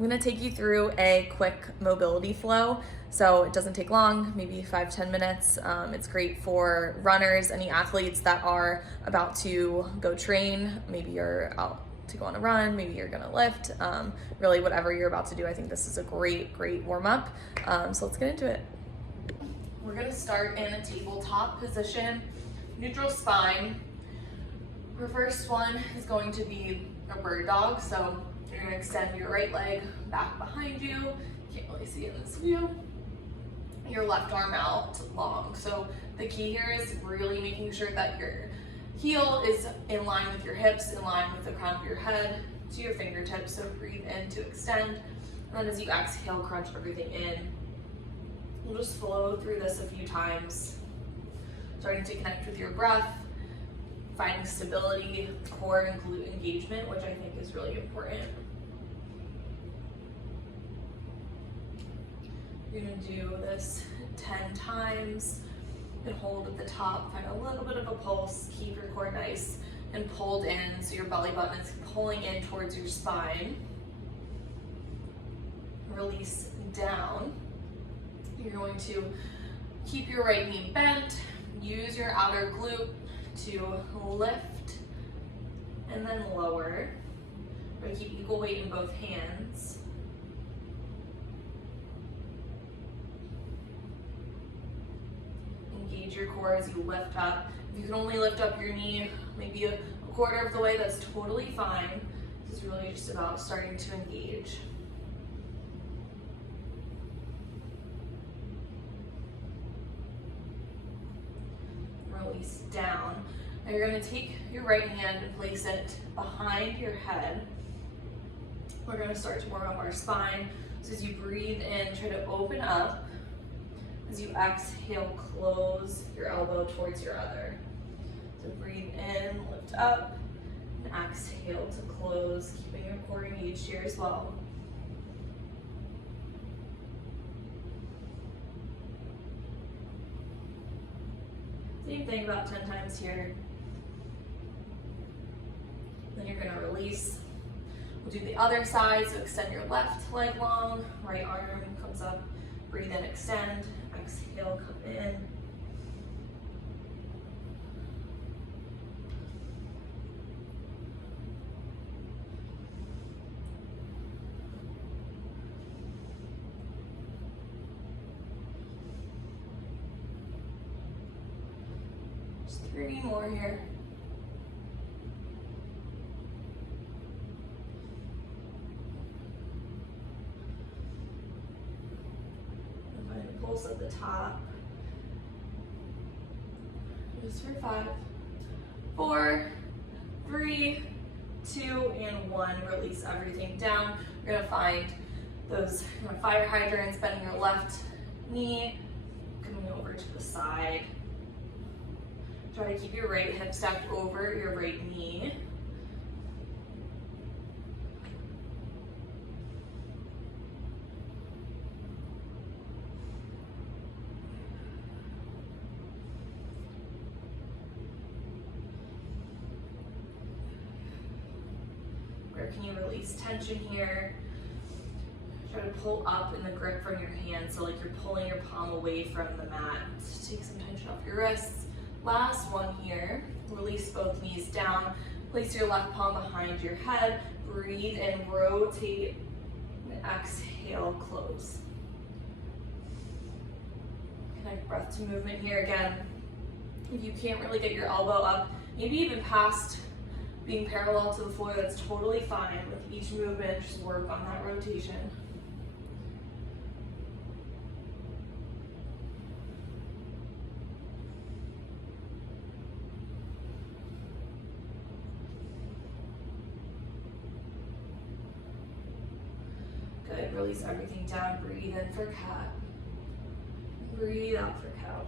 I'm gonna take you through a quick mobility flow. So it doesn't take long, maybe 5-10 minutes. It's great for runners, any athletes that are about to go train. Maybe you're out to go on a run, maybe you're gonna lift, really whatever you're about to do. I think this is a great warm up. So let's get into it. We're gonna start in a tabletop position, neutral spine. Our first one is going to be a bird dog. So you're gonna extend your right leg back behind you. Can't really see it in this view. Your left arm out long. So the key here is really making sure that your heel is in line with your hips, in line with the crown of your head to your fingertips. So breathe in to extend. And then as you exhale, crunch everything in. We'll just flow through this a few times, starting to connect with your breath, finding stability, core and glute engagement, which I think is really important. You're gonna do this 10 times and hold at the top, find a little bit of a pulse, keep your core nice and pulled in so your belly button is pulling in towards your spine. Release down. You're going to keep your right knee bent, use your outer glute to lift and then lower. We're going to keep equal weight in both hands. Engage your core as you lift up. If you can only lift up your knee maybe a quarter of the way, that's totally fine. This is really just about starting to engage. Release down. Now you're going to take your right hand and place it behind your head. We're going to start to warm up our spine. So as you breathe in, try to open up. As you exhale, close your elbow towards your other. So breathe in, lift up, and exhale to close, keeping your core engaged here as well. Same thing, about 10 times here. Then you're gonna release. We'll do the other side, so extend your left leg long, right arm comes up, breathe in, extend, exhale, come in. Just 3 more here. Pulse at the top. Just for 5, 4, 3, 2, and 1. Release everything down. You're gonna find those fire hydrants, bending your left knee, coming over to the side. Try to keep your right hip stacked over your right knee. Where can you release tension here? Try to pull up in the grip from your hand, so like you're pulling your palm away from the mat. Take some tension off your wrists. Last one here. Release both knees down. Place your left palm behind your head. Breathe and rotate. And exhale, close. Connect breath to movement here again. If you can't really get your elbow up, maybe even past being parallel to the floor, that's totally fine. With each movement, just work on that rotation. Good, release everything down. Breathe in for cat. Breathe out for cow.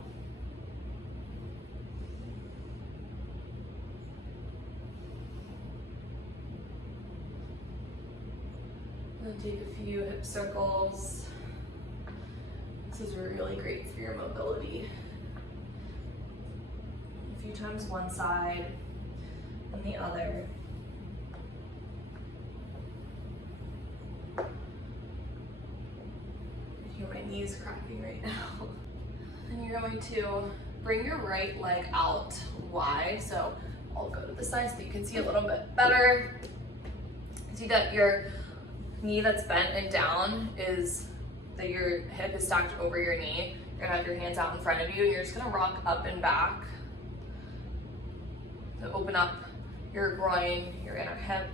And then take a few hip circles. This is really great for your mobility. A few times one side and the other. knee's cracking right now. And you're going to bring your right leg out wide. So I'll go to the side so you can see a little bit better. See that your knee that's bent and down is that your hip is stacked over your knee. You're gonna have your hands out in front of you and you're just gonna rock up and back to open up your groin, your inner hip.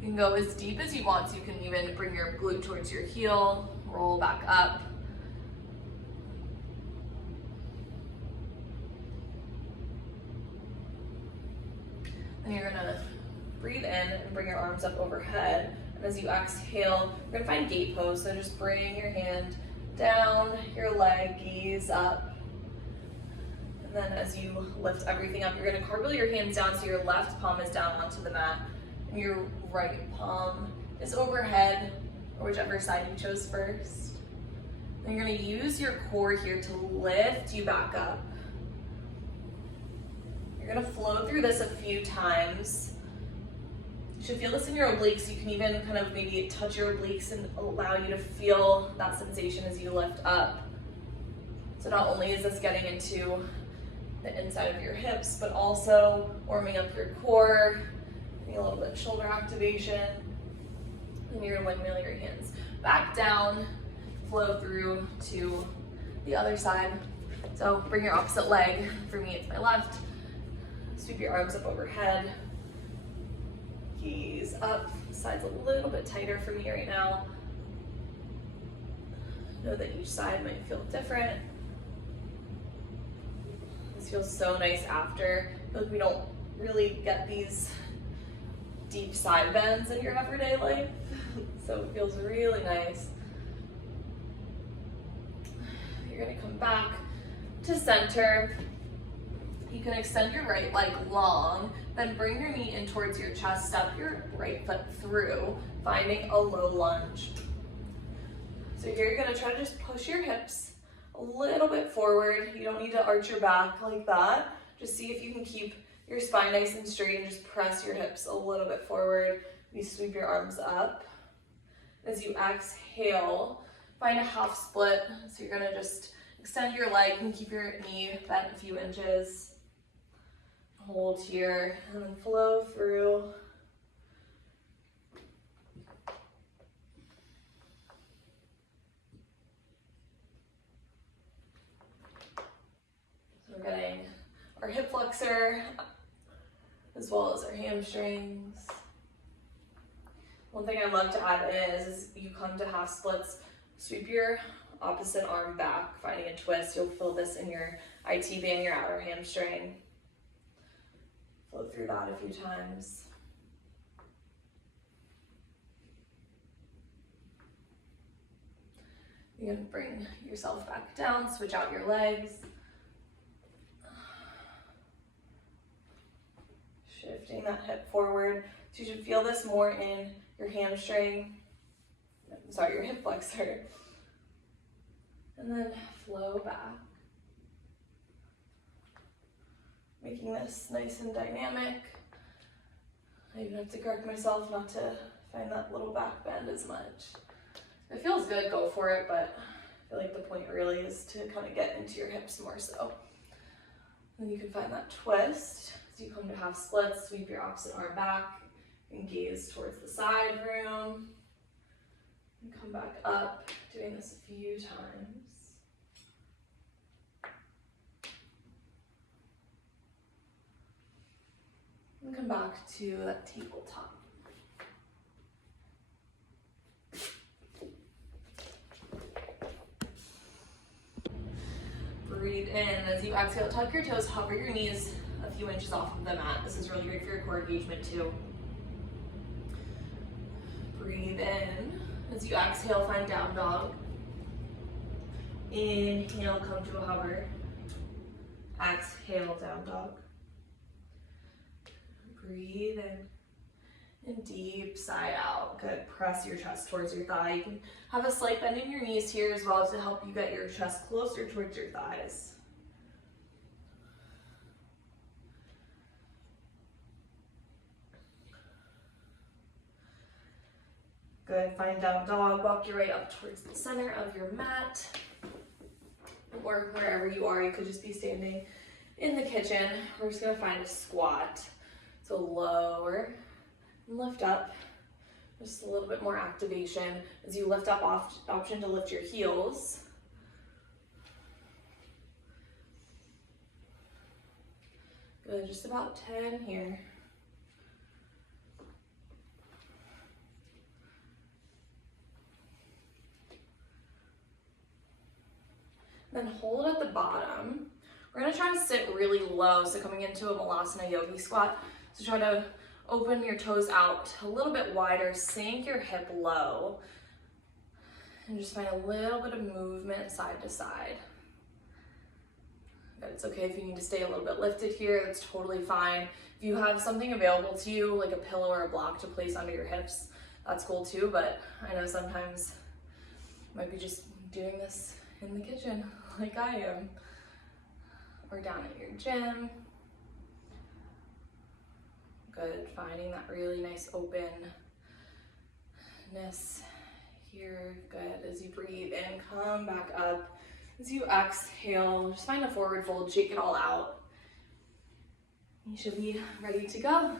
You can go as deep as you want, so you can even bring your glute towards your heel, roll back up. And you're gonna breathe in and bring your arms up overhead. And as you exhale, you're gonna find gate pose. So just bring your hand down, your leg, gaze up. And then as you lift everything up, you're gonna cartwheel your hands down so your left palm is down onto the mat and your right palm is overhead, or whichever side you chose first. And you're gonna use your core here to lift you back up. You're gonna flow through this a few times. You should feel this in your obliques. You can even kind of maybe touch your obliques and allow you to feel that sensation as you lift up. So not only is this getting into the inside of your hips, but also warming up your core, getting a little bit of shoulder activation. And you're gonna windmill your hands back down, flow through to the other side. So bring your opposite leg. For me, it's my left. Sweep your arms up overhead. Gaze up. Side's a little bit tighter for me right now. Know that each side might feel different. This feels so nice after. I feel like we don't really get these deep side bends in your everyday life. So it feels really nice. You're gonna come back to center. You can extend your right leg long, then bring your knee in towards your chest, step your right foot through, finding a low lunge. So here you're gonna try to just push your hips a little bit forward. You don't need to arch your back like that. Just see if you can keep your spine nice and straight and just press your hips a little bit forward. You sweep your arms up. As you exhale, find a half split. So you're gonna just extend your leg and keep your knee bent a few inches. Hold here and then flow through. So we're getting our hip flexor as well as our hamstrings. One thing I love to add is you come to half splits, sweep your opposite arm back, finding a twist. You'll feel this in your IT band, your outer hamstring. Flow through that a few times. You're gonna bring yourself back down, switch out your legs. Shifting that hip forward. So you should feel this more in your hamstring, your hip flexor. And then flow back. Making this nice and dynamic. I even have to correct myself not to find that little back bend as much. If it feels good, go for it, but I feel like the point really is to kind of get into your hips more so. Then you can find that twist. So you come to half splits, sweep your opposite arm back, and gaze towards the side room. And come back up, doing this a few times. And come back to that tabletop. Breathe in. As you exhale, tuck your toes, hover your knees a few inches off of the mat. This is really great for your core engagement too. Breathe in. As you exhale, find down dog. Inhale, come to a hover. Exhale, down dog. Breathe in and deep sigh out. Good. Press your chest towards your thigh. You can have a slight bend in your knees here as well to help you get your chest closer towards your thighs. Good, find down dog, walk your way up towards the center of your mat, or wherever you are. You could just be standing in the kitchen. We're just gonna find a squat. So lower and lift up, just a little bit more activation. As you lift up, option to lift your heels. Good, just about 10 here. Then hold at the bottom. We're gonna try to sit really low, so coming into a Malasana Yogi squat. So try to open your toes out a little bit wider, sink your hip low, and just find a little bit of movement side to side. But it's okay if you need to stay a little bit lifted here, that's totally fine. If you have something available to you, like a pillow or a block to place under your hips, that's cool too, but I know sometimes you might be just doing this in the kitchen like I am, or down at your gym. Good, finding that really nice openness here. Good, as you breathe in, come back up. As you exhale, just find a forward fold, shake it all out. You should be ready to go.